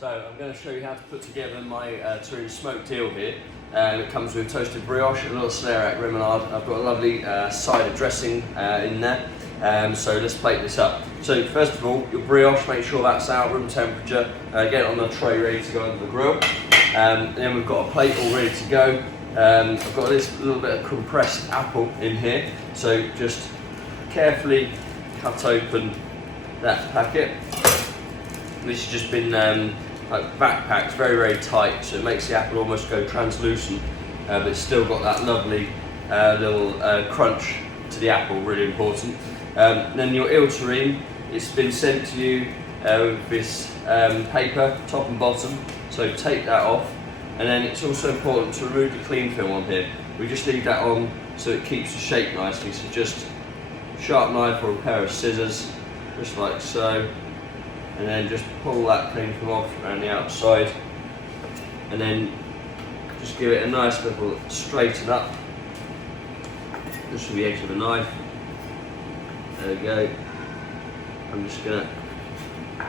So I'm going to show you how to put together my Terrine smoked eel here. It comes with toasted brioche, a little celeriac remoulade. I've got a lovely cider dressing in there. So let's plate this up. So first of all, your brioche, make sure that's out room temperature. Get it on the tray ready to go under the grill. Then we've got a plate all ready to go. I've got this little bit of compressed apple in here. So just carefully cut open that packet. This has just been like backpacked, very, very tight, so it makes the apple almost go translucent, but it's still got that lovely little crunch to the apple, really important. Then your eel terrine, it's been sent to you with this paper, top and bottom, so take that off. And then it's also important to remove the clean film on here. We just leave that on so it keeps the shape nicely, so just sharp knife or a pair of scissors, just like so. And then just pull that clean film off around the outside, and then just give it a nice little straighten up just with the edge of a knife. There we go. I'm just going to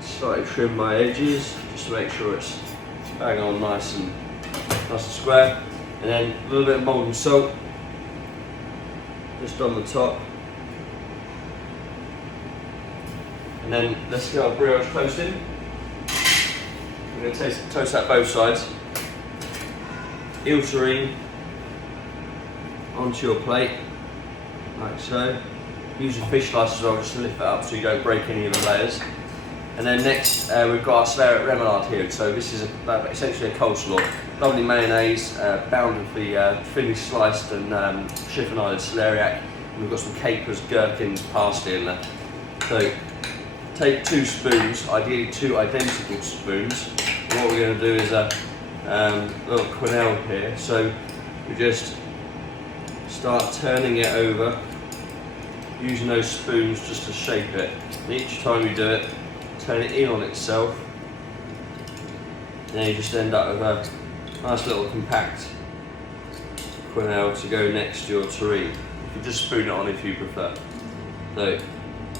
slightly trim my edges just to make sure it's bang on nice and square, and then a little bit of molten salt just on the top. And then let's get our brioche toasting. We're going to toast that both sides. Eel terrine onto your plate, like so. Use a fish slice as well, just to lift that up so you don't break any of the layers. And then next, we've got our celeriac remoulade here. So this is essentially a coleslaw. Lovely mayonnaise, bountifully thinly sliced and chiffonaded celeriac. And we've got some capers, gherkins, parsley in there. So take 2 spoons, ideally 2 identical spoons. And what we're going to do is a little quenelle here. So we just start turning it over, using those spoons just to shape it. And each time you do it, turn it in on itself. And then you just end up with a nice little compact quenelle to go next to your terrine. You can just spoon it on if you prefer. So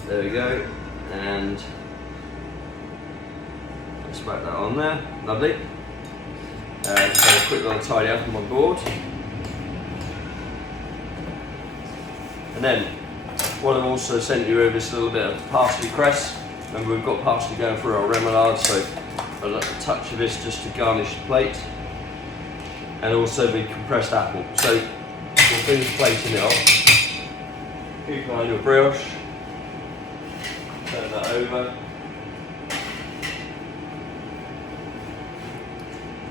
there we go. And let's whack that on there, lovely. Just have a quick little tidy up on my board. And then what I've also sent you over this little bit of parsley cress. Remember, we've got parsley going through our remoulade, so a little touch of this just to garnish the plate. And also the compressed apple. So we'll finish plating it off. Keep an eye on your brioche. Turn that over.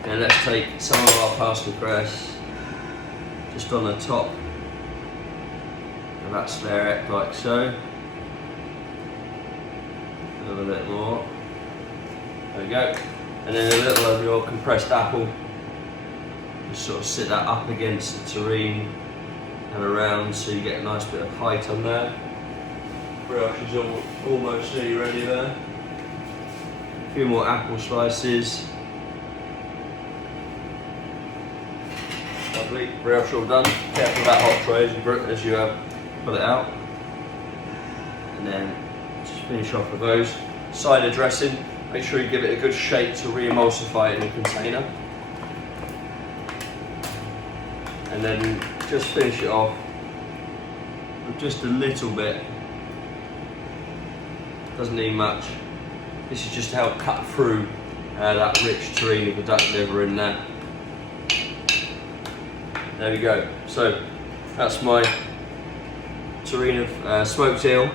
And let's take some of our parsley cress just on the top of that celeriac, like so. A little bit more. There we go. And then a little of your compressed apple. Just sort of sit that up against the terrine and around so you get a nice bit of height on there. Brioche is almost nearly ready there. A few more apple slices. Lovely, brioche all done. Careful with that hot tray as you pull it out. And then just finish off with those. Cider dressing, make sure you give it a good shake to re-emulsify it in the container. And then just finish it off with just a little bit. Doesn't need much. This is just to help cut through that rich terrine with the duck liver in there. There we go. So that's my terrine of smoked eel.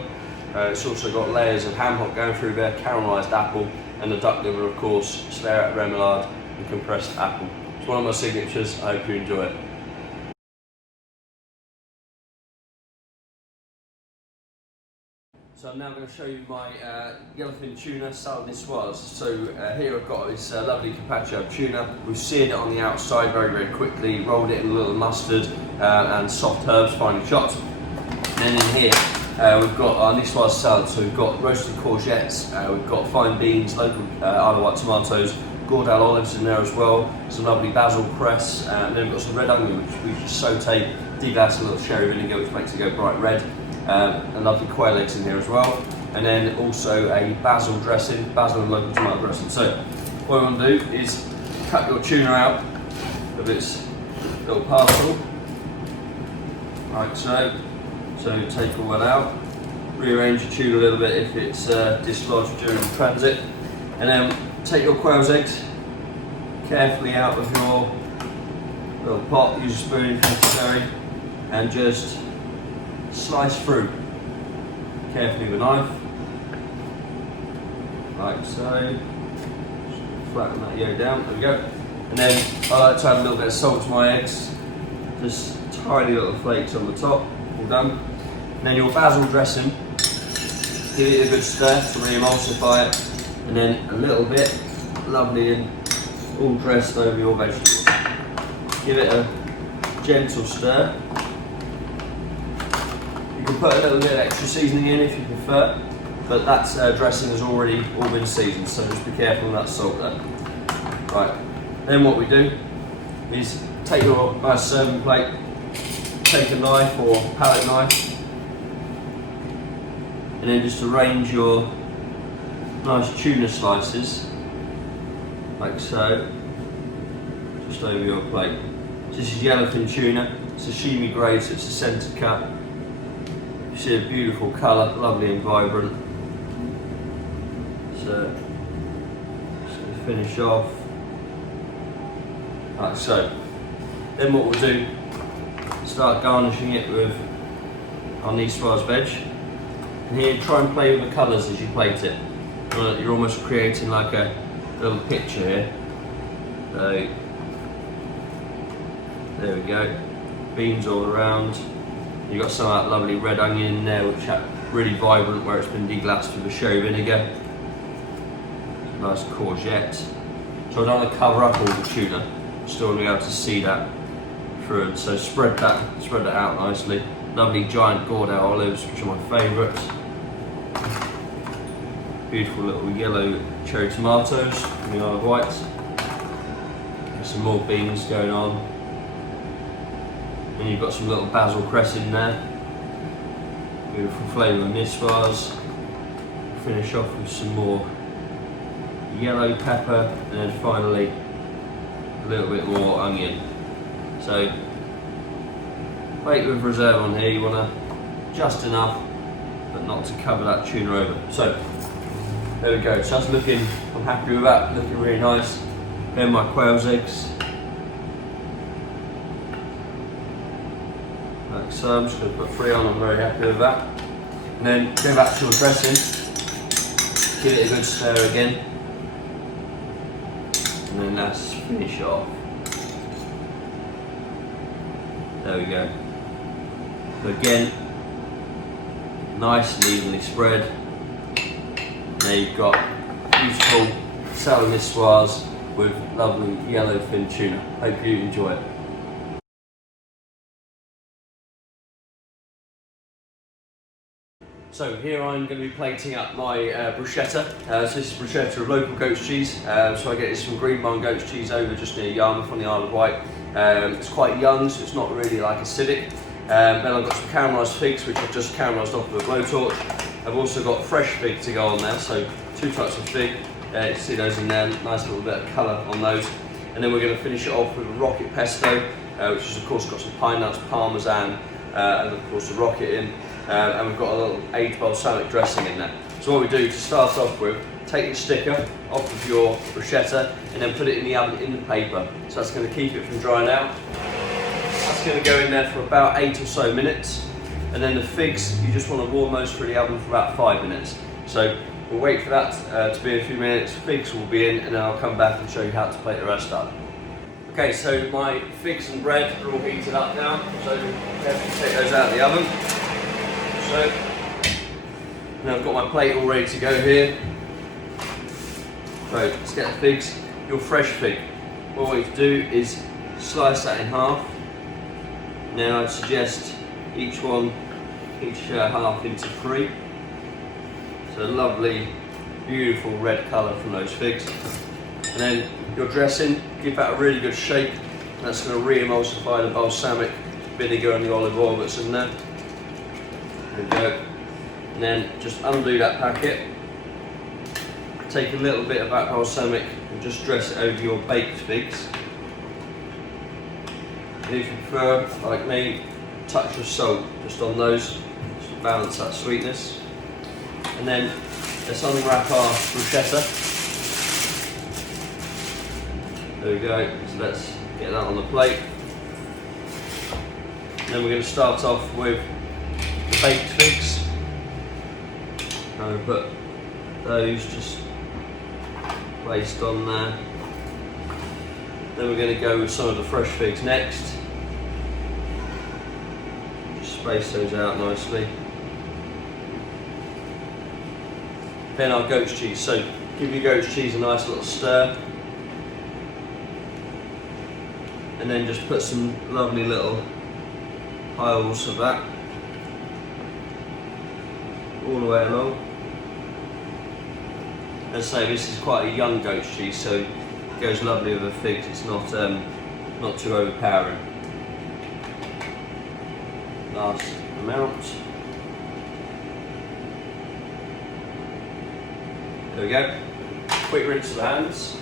It's also got layers of ham hock going through there, caramelised apple, and the duck liver, of course, celeriac remoulade and compressed apple. It's one of my signatures. I hope you enjoy it. So I'm now going to show you my Yellowfin tuna salad Nicoise. So here I've got this lovely carpaccio of tuna. We've seared it on the outside very, very quickly, rolled it in a little mustard and soft herbs, finely chopped. And then in here we've got our Nicoise salad. So we've got roasted courgettes, we've got fine beans, local Isle of Wight tomatoes, Gordal olives in there as well, some lovely basil cress, and then we've got some red onion which we just saute, deglass a little sherry vinegar which makes it go bright red. And lovely quail eggs in here as well. and then also a basil dressing, basil and local tomato dressing. So what I want to do is cut your tuna out of its little parcel, like so. So take all that out, rearrange your tuna a little bit if it's dislodged during transit, and then take your quail's eggs carefully out of your little pot, use a spoon if necessary, and just slice through carefully with a knife, like so. Just flatten that yolk down, there we go. And then I like to add a little bit of salt to my eggs, just tiny little flakes on the top, all done. And then your basil dressing, give it a good stir to re-emulsify it, and then a little bit, lovely and all dressed over your vegetables. Give it a gentle stir. You can put a little bit of extra seasoning in if you prefer, but that dressing has already all been seasoned, so just be careful of that salt there. Right, then what we do is take your nice serving plate, take a knife or palette knife, and then just arrange your nice tuna slices, like so, just over your plate. This is yellowfin tuna, sashimi grade, so it's a centre cut. You see a beautiful colour, lovely and vibrant. So, just finish off, like so. Then what we'll do, start garnishing it with our Nicoise veg. And here, try and play with the colours as you plate it. You're almost creating like a little picture here. So, there we go. Beans all around. You've got some of that lovely red onion in there, which is really vibrant where it's been deglassed with a sherry vinegar. Nice courgette. So I don't want to cover up all the tuna. Still want to be able to see that through. So spread that out nicely. Lovely giant Gouda olives, which are my favourites. Beautiful little yellow cherry tomatoes from the Isle of Wight. Some more beans going on. And you've got some little basil cress in there. Beautiful flavour of Nicoise. Finish off with some more yellow pepper, and then finally a little bit more onion. So plate with reserve on here, you want to just enough, but not to cover that tuna over. So there we go, so that's looking, I'm happy with that, looking really nice. Then my quail's eggs. Like so, I'm just going to put 3 on, I'm very happy with that. And then go back to your dressing, give it a good stir again. And then let's finish off. There we go. So again, nice and evenly spread. Now you've got beautiful salad Nicoise with lovely yellowfin tuna. Hope you enjoy it. So here I'm going to be plating up my bruschetta. So this is bruschetta of local goat's cheese. So I get this from Green Barn Goat's Cheese over just near Yarmouth on the Isle of Wight. It's quite young, so it's not really like acidic. Then I've got some caramelised figs, which I've just caramelised off with a blowtorch. I've also got fresh fig to go on there, so 2 types of fig. You see those in there, nice little bit of colour on those. And then we're going to finish it off with a rocket pesto, which has of course got some pine nuts, Parmesan, and of course a rocket in. And we've got a little aged balsamic dressing in there. So what we do to start off with, take your sticker off of your bruschetta and then put it in the oven in the paper. So that's going to keep it from drying out. That's going to go in there for about 8 or so minutes. And then the figs, you just want to warm those through the oven for about 5 minutes. So we'll wait for that to be a few minutes. Figs will be in, and then I'll come back and show you how to plate the rest up. Okay, so my figs and bread are all heated up now. So carefully take those out of the oven. So now I've got my plate all ready to go here. Right, let's get the figs. Your fresh fig. What we need to do is slice that in half. Now I'd suggest each half into 3. So lovely, beautiful red colour from those figs. And then your dressing, give that a really good shake. That's going to re-emulsify the balsamic vinegar and the olive oil that's in there. There we go. and then just undo that packet. Take a little bit of that balsamic and just dress it over your baked figs. And if you prefer, like me, a touch of salt just on those, just to balance that sweetness. And then let's unwrap our bruschetta. There we go, so let's get that on the plate. And then we're going to start off with the baked figs. I'm going to put those just placed on there. Then we're going to go with some of the fresh figs next. Just space those out nicely. Then our goat's cheese. So give your goat's cheese a nice little stir. And then just put some lovely little piles of that all the way along. As I say, this is quite a young goat's cheese, so it goes lovely with the figs. It's not too overpowering. Last amount. There we go. Quick rinse of the hands.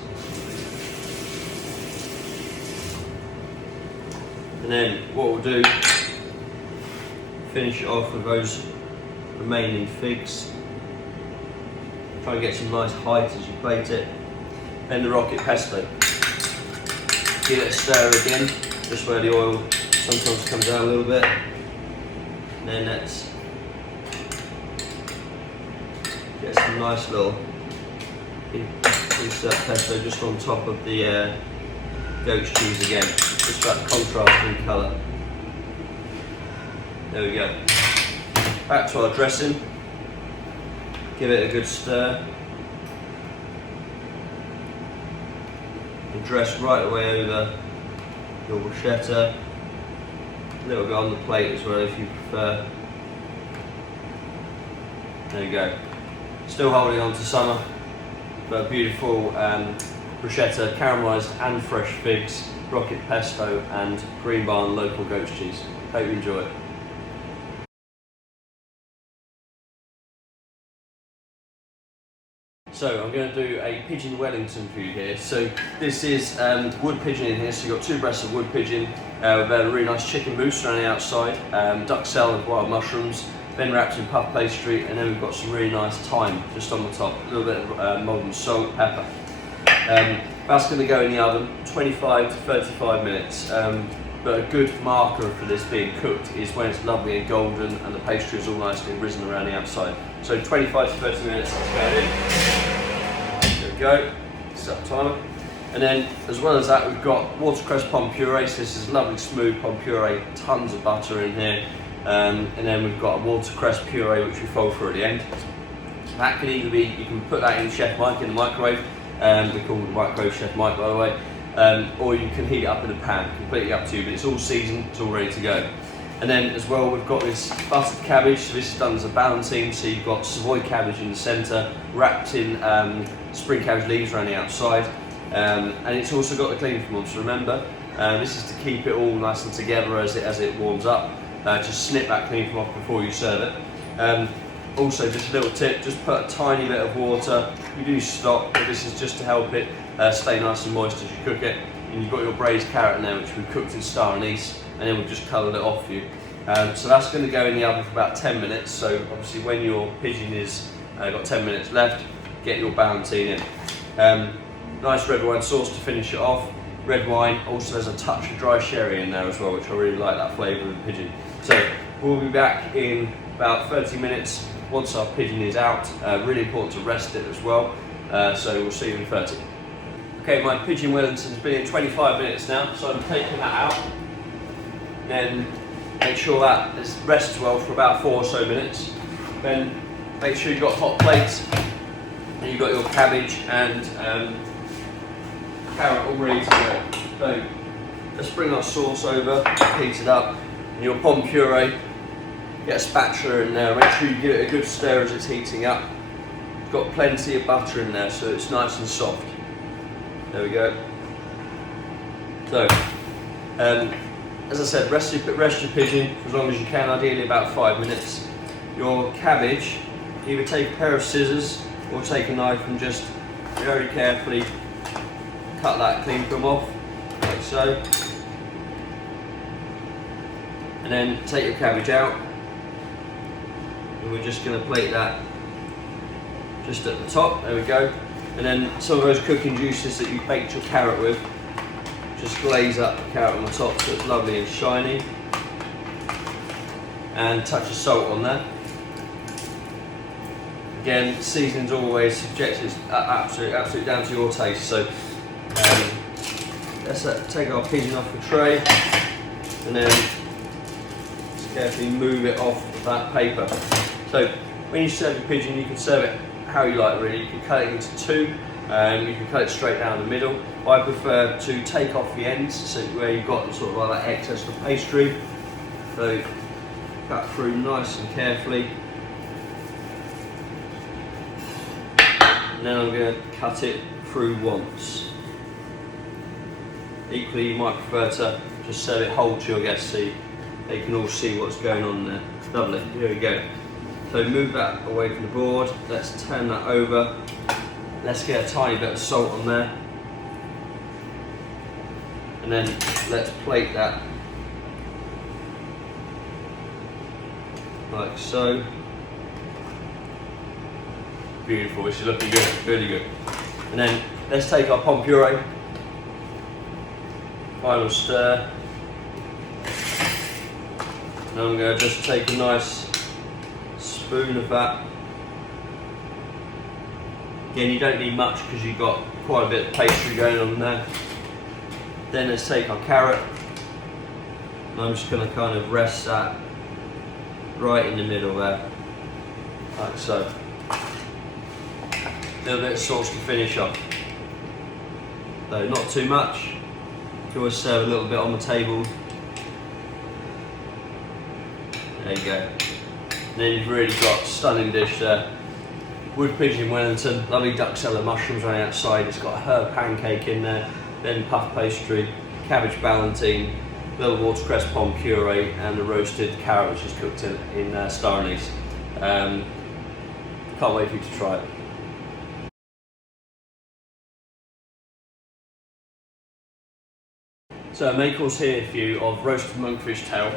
And then what we'll do, finish it off with those remaining figs. Try and get some nice height as you plate it. Then the rocket pesto. Give it a stir again, just where the oil sometimes comes out a little bit. And then let's get some nice little insert pesto just on top of the goat's cheese again, just for that contrast in colour. There we go. Back to our dressing. Give it a good stir. And dress right away over your bruschetta. A little bit on the plate as well if you prefer. There you go. Still holding on to summer, but beautiful bruschetta, caramelised and fresh figs, rocket pesto and Green Barn local goat's cheese. Hope you enjoy it. So I'm going to do a pigeon Wellington for you here. So this is wood pigeon in here. So you've got 2 breasts of wood pigeon. We've had a really nice chicken mousse around the outside, duck salad with wild mushrooms, then wrapped in puff pastry, and then we've got some really nice thyme just on the top. A little bit of molten salt, pepper. That's going to go in the oven 25 to 35 minutes. But a good marker for this being cooked is when it's lovely and golden and the pastry is all nicely risen around the outside. So 25 to 30 minutes, let's go in. There we go, set timer. And then as well as that, we've got watercress pomme puree. So this is lovely smooth pomme puree, tons of butter in here. And then we've got a watercress puree which we fold through at the end. That can either be, you can put that in Chef Mike in the microwave. We call it microwave Chef Mike, by the way. Or you can heat it up in a pan, completely up to you, but it's all seasoned, it's all ready to go. And then as well, we've got this buttered cabbage. So this is done as a balancing, so you've got Savoy cabbage in the centre, wrapped in spring cabbage leaves around the outside. And it's also got the clean film on, so remember, this is to keep it all nice and together as it warms up. Just snip that clean film off before you serve it. Also, just a little tip, just put a tiny bit of water. You do stock, but this is just to help it stay nice and moist as you cook it. And you've got your braised carrot in there, which we've cooked in star anise, and then we've just coloured it off for you. So that's going to go in the oven for about 10 minutes. So obviously when your pigeon is got 10 minutes left, get your ballantine in. Nice red wine sauce to finish it off. Red wine also has a touch of dry sherry in there as well, which I really like that flavour of the pigeon. So we'll be back in about 30 minutes once our pigeon is out. Really important to rest it as well. So we'll see you in 30. Okay, my pigeon Wellington's been in 25 minutes now, so I'm taking that out. Then make sure that it rests well for about 4 or so minutes. Then make sure you've got hot plates and you've got your cabbage and carrot all ready to go. So let's bring our sauce over, heat it up, and your pomme puree. Get a spatula in there, make sure you give it a good stir as it's heating up. It's got plenty of butter in there so it's nice and soft. There we go. So, as I said, rest your pigeon for as long as you can, ideally about 5 minutes. Your cabbage, either take a pair of scissors or take a knife and just very carefully cut that clean film off, like so. And then take your cabbage out, and we're just going to plate that just at the top, there we go. And then some of those cooking juices that you baked your carrot with, just glaze up the carrot on the top so it's lovely and shiny. And touch of salt on there. Again, seasoning's always subjective, absolutely down to your taste. So let's take our pigeon off the tray, and then just carefully move it off that paper. So when you serve your pigeon, you can serve it how you like really. You can cut it into two, you can cut it straight down the middle. I prefer to take off the ends, so where you've got sort of like that excess of pastry. So cut through nice and carefully. And then I'm going to cut it through once. Equally, you might prefer to just serve it whole to your guests so they can all see what's going on there. Lovely, here we go. So move that away from the board, let's turn that over. Let's get a tiny bit of salt on there. And then let's plate that like so. Beautiful, this is looking good, really good. And then let's take our pomme puree. Final stir. And I'm going to just take a nice spoon of that. Again, you don't need much because you've got quite a bit of pastry going on there. Then let's take our carrot. And I'm just going to kind of rest that right in the middle there, like so. A little bit of sauce to finish off. Though not too much. You can always serve a little bit on the table. There you go. And then you've really got a stunning dish there. Wood pigeon Wellington, lovely duck cellar mushrooms running outside. It's got a herb pancake in there, then puff pastry, cabbage ballantine, little watercress pomme puree, and the roasted carrot which is cooked in star anise. Can't wait for you to try it. So a main course here for you of roasted monkfish tail.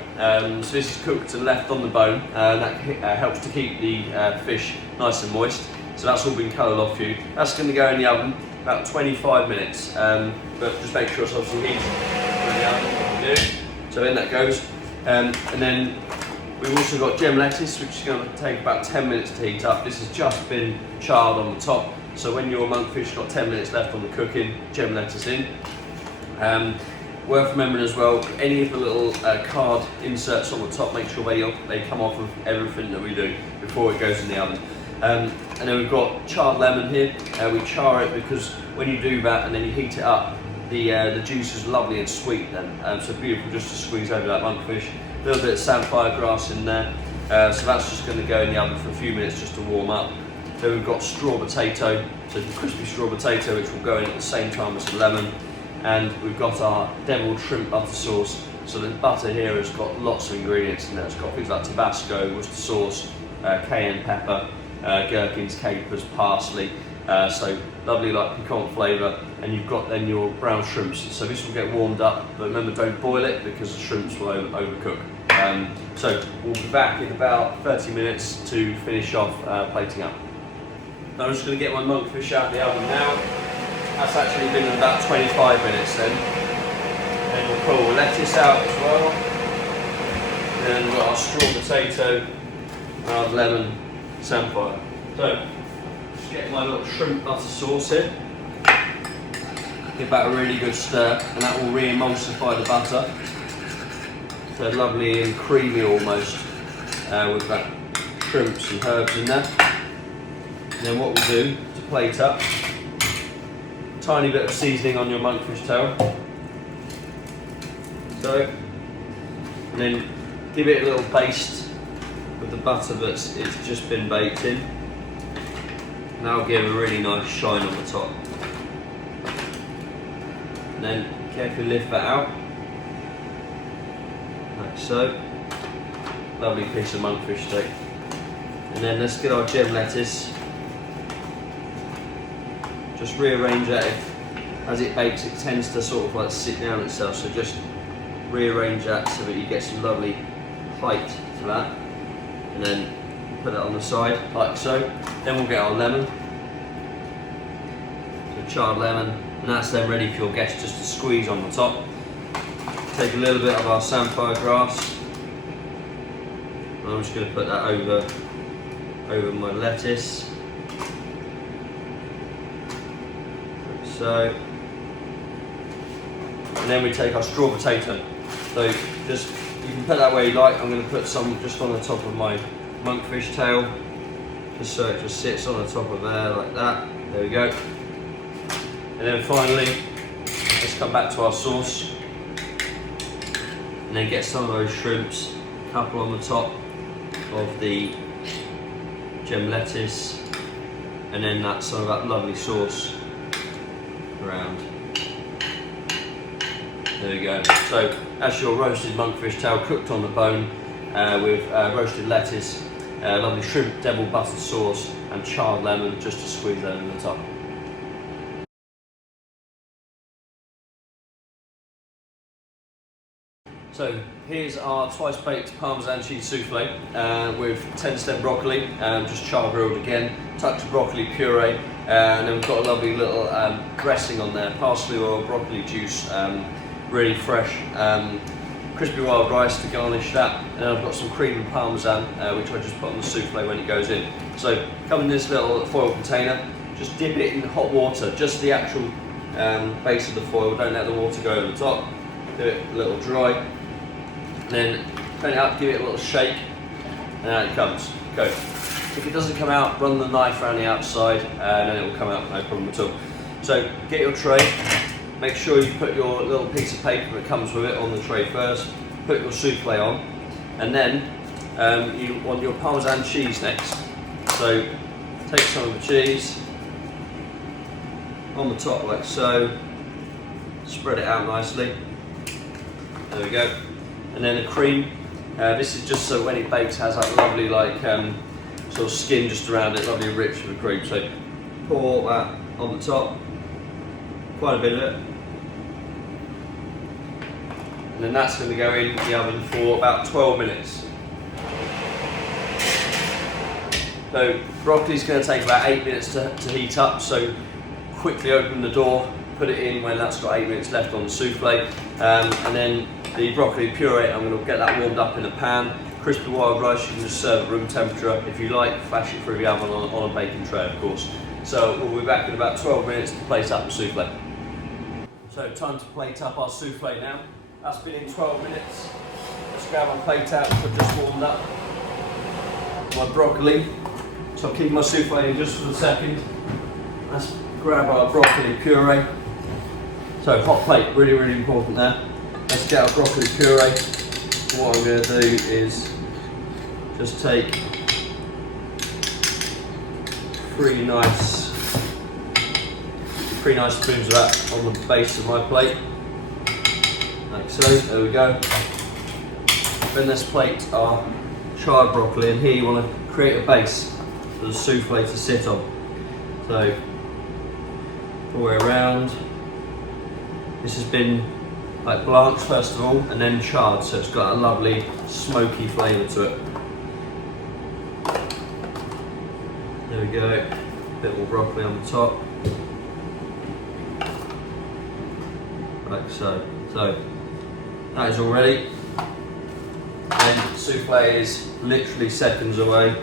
So this is cooked and left on the bone, and that helps to keep the fish nice and moist. So that's all been coloured off for you. That's going to go in the oven about 25 minutes, but just make sure it's obviously heated in the oven. So in that goes. And then we've also got gem lettuce, which is going to take about 10 minutes to heat up. This has just been charred on the top, so when your monkfish got 10 minutes left on the cooking, gem lettuce in. Worth remembering as well, any of the little card inserts on the top, make sure they come off of everything that we do before it goes in the oven. And then we've got charred lemon here. We char it because when you do that and then you heat it up, the juice is lovely and sweet then. So beautiful just to squeeze over that monkfish. A little bit of samphire grass in there. So that's just going to go in the oven for a few minutes just to warm up. Then we've got straw potato, so the crispy straw potato which will go in at the same time as the lemon. And we've got our deviled shrimp butter sauce. So the butter here has got lots of ingredients in there. It's got things like Tabasco, Worcester sauce, cayenne pepper, gherkins, capers, parsley. So lovely like piquant flavour. And you've got then your brown shrimps. So this will get warmed up, but remember don't boil it because the shrimps will overcook. So we'll be back in about 30 minutes to finish off plating up. Now I'm just going to get my monkfish out of the oven now. That's actually been about 25 minutes then. Then we'll pull the lettuce out as well. And then we've got our straw potato, our lemon, samphire. So, just get my little shrimp butter sauce here. Give that a really good stir, and that will re-emulsify the butter. So lovely and creamy almost, with that shrimps and herbs in there. And then what we'll do to plate up, tiny bit of seasoning on your monkfish tail. So, and then give it a little baste with the butter it's just been baked in. And that'll give a really nice shine on the top. And then carefully lift that out, like so. Lovely piece of monkfish steak. And then let's get our gem lettuce. Just rearrange that. As it bakes, it tends to sort of like sit down itself, so just rearrange that so that you get some lovely height to that. And then put it on the side, like so. Then we'll get our lemon. So charred lemon, and that's then ready for your guests just to squeeze on the top. Take a little bit of our samphire grass. I'm just going to put that over my lettuce. Like so. And then we take our straw potato. So just, you can put that where you like. I'm going to put some just on the top of my monkfish tail, just so it just sits on the top of there like that. There we go. And then finally, let's come back to our sauce. And then get some of those shrimps, a couple on the top of the gem lettuce, and then some of that lovely sauce around. There we go. So that's your roasted monkfish tail cooked on the bone with roasted lettuce, lovely shrimp devil butter sauce, and charred lemon just to squeeze that in the top. So here's our twice baked Parmesan cheese souffle with 10 stem broccoli, just char grilled again, touch of broccoli puree, and then we've got a lovely little dressing on there, parsley oil, broccoli juice, really fresh, crispy wild rice to garnish that, and then I've got some cream and Parmesan which I just put on the souffle when it goes in. So come in this little foil container, just dip it in hot water, just the actual base of the foil, don't let the water go over the top, do it a little dry. Then turn it up, give it a little shake, and out it comes. Go. If it doesn't come out, run the knife around the outside, and then it will come out, no problem at all. So get your tray, make sure you put your little piece of paper that comes with it on the tray first, put your souffle on, and then you want your Parmesan cheese next. So take some of the cheese, on the top like so, spread it out nicely, there we go. And then the cream, this is just so when it bakes has that lovely like sort of skin just around it, lovely rich with the cream. So pour that on the top, quite a bit of it. And then that's going to go in the oven for about 12 minutes. So broccoli's going to take about 8 minutes to heat up, so quickly open the door, put it in when that's got 8 minutes left on the souffle, and then the broccoli puree, I'm going to get that warmed up in a pan. Crispy wild rice, you can just serve at room temperature. If you like, flash it through the oven on a baking tray, of course. So we'll be back in about 12 minutes to plate up the souffle. So time to plate up our souffle now. That's been in 12 minutes. Let's grab my plate out, which I've just warmed up. My broccoli. So I'll keep my souffle in just for a second. Let's grab our broccoli puree. So hot plate, really, really important there. Let's get our broccoli puree. What I'm going to do is just take 3 nice spoons of that on the base of my plate. Like so, there we go. Then let's plate our charred broccoli, and here you want to create a base for the souffle to sit on. So, all the way around. This has been like blanched first of all, and then charred, so it's got a lovely smoky flavour to it. There we go, a bit more broccoli on the top. Like so. So, that is all ready. And souffle is literally seconds away.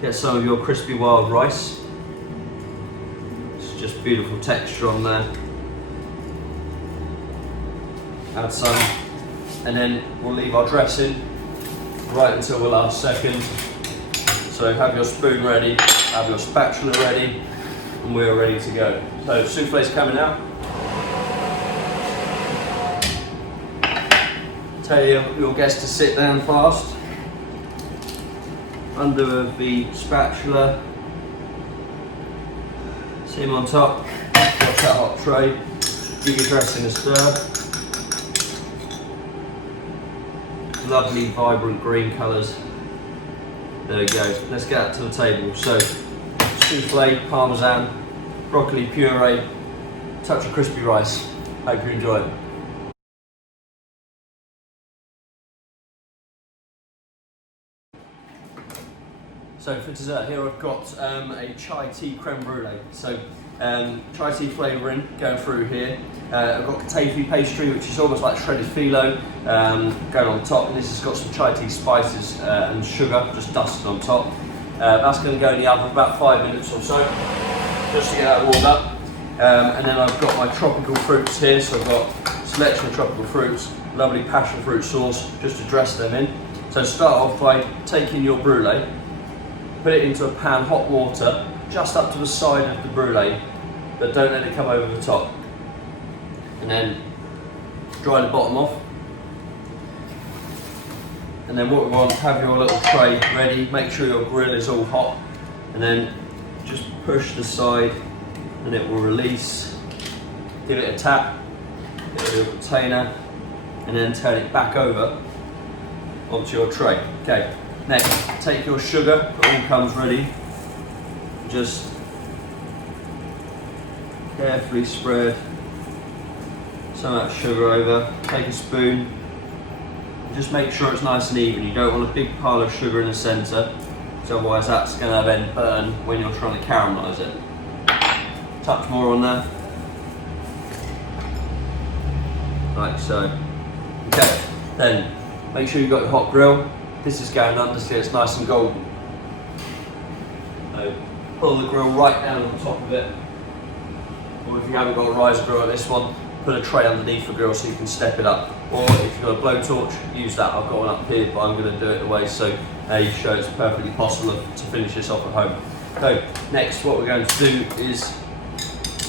Get some of your crispy wild rice. It's just beautiful texture on there. Add some, and then we'll leave our dressing right until the last second. So have your spoon ready, have your spatula ready, and we're ready to go. So souffle's coming out. Tell your guests to sit down fast. Under the spatula, see them on top, watch that hot tray, give your dressing a stir. Lovely vibrant green colours. There we go. Let's get that to the table. So, souffle, Parmesan, broccoli puree, touch of crispy rice. Hope you enjoy it. So for dessert here I've got a chai tea creme brulee. So chai tea flavouring going through here. I've got katafi pastry, which is almost like shredded phyllo, going on top, and this has got some chai tea spices and sugar just dusted on top. That's going to go in the oven for about 5 minutes or so, just to get that warmed up. And then I've got my tropical fruits here, so I've got a selection of tropical fruits, lovely passion fruit sauce, just to dress them in. So start off by taking your brulee, put it into a pan, hot water, just up to the side of the brulee, but don't let it come over the top. And then dry the bottom off. And then what we want, have your little tray ready, make sure your grill is all hot, and then just push the side and it will release. Give it a tap, get a little container, and then turn it back over onto your tray. Okay, next, take your sugar, it all comes ready. Just carefully spread some of that sugar over, take a spoon, and just make sure it's nice and even. You don't want a big pile of sugar in the centre, so otherwise that's going to then burn when you're trying to caramelise it. Touch more on there, like so. Okay, then make sure you've got your hot grill. This is going under so it's nice and golden. So pull the grill right down on top of it, or if you haven't got a riser grill like this one, put a tray underneath the grill so you can step it up, or if you've got a blowtorch, use that. I've got one up here, but I'm going to do it the way so you show it's perfectly possible to finish this off at home. So next what we're going to do is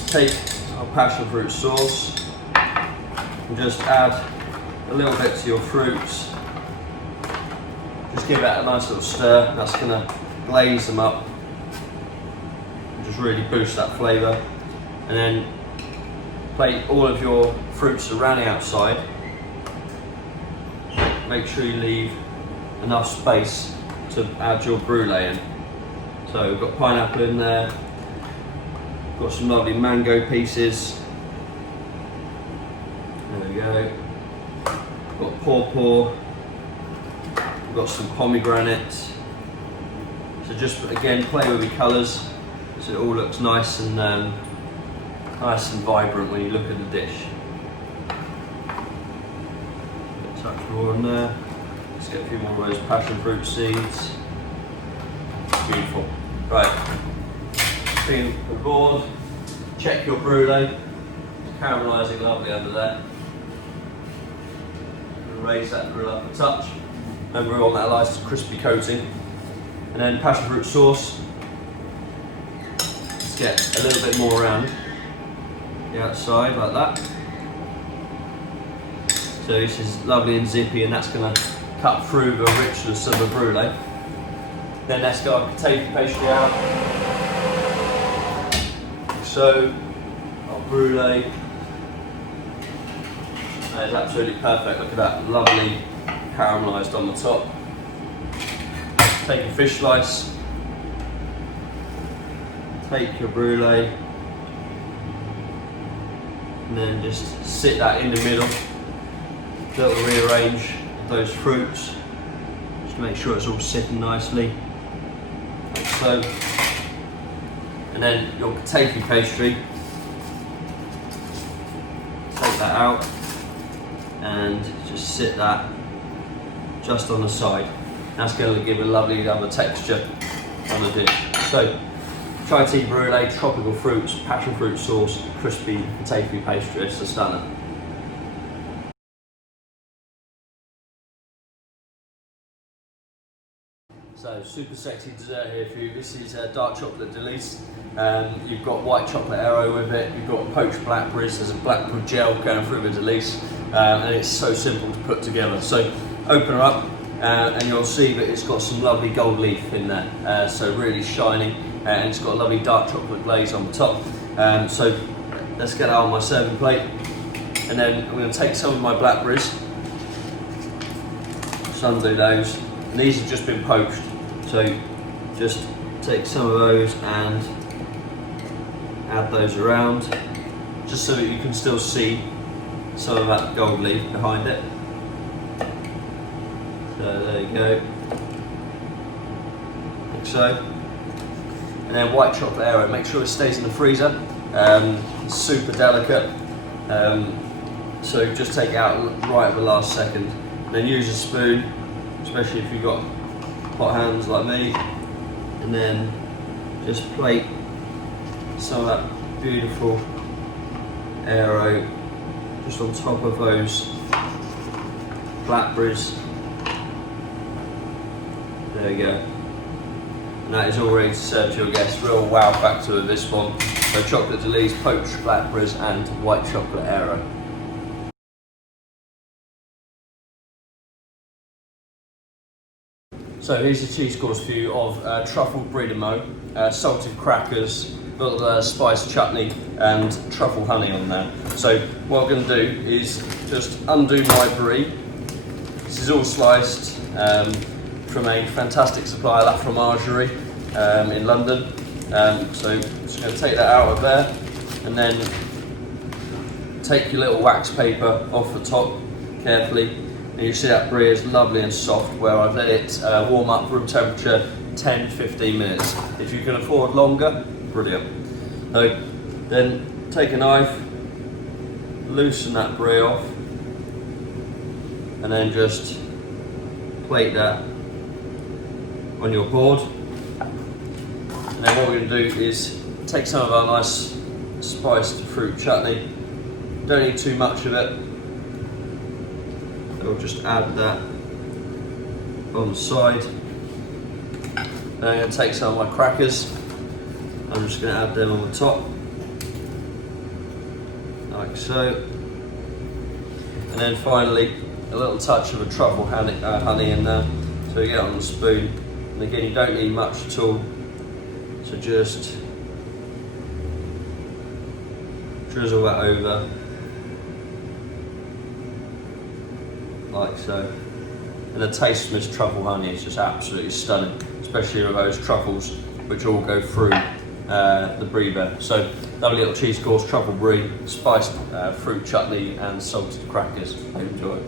take our passion fruit sauce and just add a little bit to your fruits. Just give that a nice little stir. That's going to glaze them up and just really boost that flavour. And then plate all of your fruits around the outside. Make sure you leave enough space to add your brulee in. So we've got pineapple in there, got some lovely mango pieces. There we go. Got pawpaw. We've got some pomegranate. So just again play with your colours so it all looks nice and vibrant when you look at the dish. A touch more in there. Let's get a few more of those passion fruit seeds. Beautiful. Right. Clean the board. Check your brulee. Caramelising lovely under there. Raise that grill up a touch. Remember we want that nice crispy coating. And then passion fruit sauce. Let's get a little bit more around the outside like that. So this is lovely and zippy, and that's going to cut through the richness of the brulee. Then let's get our katafi pastry out. So our brulee. That is absolutely perfect. Look at that, lovely caramelised on the top. Take a fish slice, take your brulee, and then just sit that in the middle. Little rearrange those fruits, just to make sure it's all sitting nicely, like so. And then your katafi pastry, take that out and just sit that just on the side. That's going to give a lovely other texture on the dish. So, chai tea brulee, tropical fruits, passion fruit sauce, crispy katafi pastry. It's a stunner. So, super sexy dessert here for you. This is dark chocolate Delice. You've got white chocolate arrow with it. You've got poached blackberries. There's a blackberry gel going through the Delice, and it's so simple to put together. So, open her up. And you'll see that it's got some lovely gold leaf in there, so really shiny, and it's got a lovely dark chocolate glaze on the top. So let's get that on my serving plate, and then I'm going to take some of my blackberries, undo those, and these have just been poached, So just take some of those and add those around, just so that you can still see some of that gold leaf behind it. So there you go, like so. And then white chocolate aero, make sure it stays in the freezer, super delicate, so just take it out right at the last second. Then use a spoon, especially if you've got hot hands like me, and then just plate some of that beautiful aero just on top of those blackberries. There we go. And that is all ready to serve to your guests. Real wow factor with this one. So chocolate Delice, poached blackberries and white chocolate aero. So here's the cheese course for you of truffled Brie de Maeux, salted crackers, little spiced chutney and truffle honey on there. So what I'm going to do is just undo my Brie. This is all sliced from a fantastic supplier, La Fromagerie in London. So I'm just going to take that out of there and then take your little wax paper off the top carefully. And you see that Brie is lovely and soft where I've let it warm up room temperature 10-15 minutes. If you can afford longer, brilliant. So then take a knife, loosen that Brie off, and then just plate that on your board. And then what we're going to do is take some of our nice spiced fruit chutney. Don't need too much of it. We'll just add that on the side. Then I'm going to take some of my crackers. I'm just going to add them on the top, like so. And then finally, a little touch of a truffle honey in there. So you get it on the spoon. And again, you don't need much at all. So just drizzle that over. Like so. And the taste of this truffle honey is just absolutely stunning, especially with those truffles which all go through the Brie there. So lovely little cheese course, truffle Brie, spiced fruit chutney and salted crackers. Hope you enjoy it.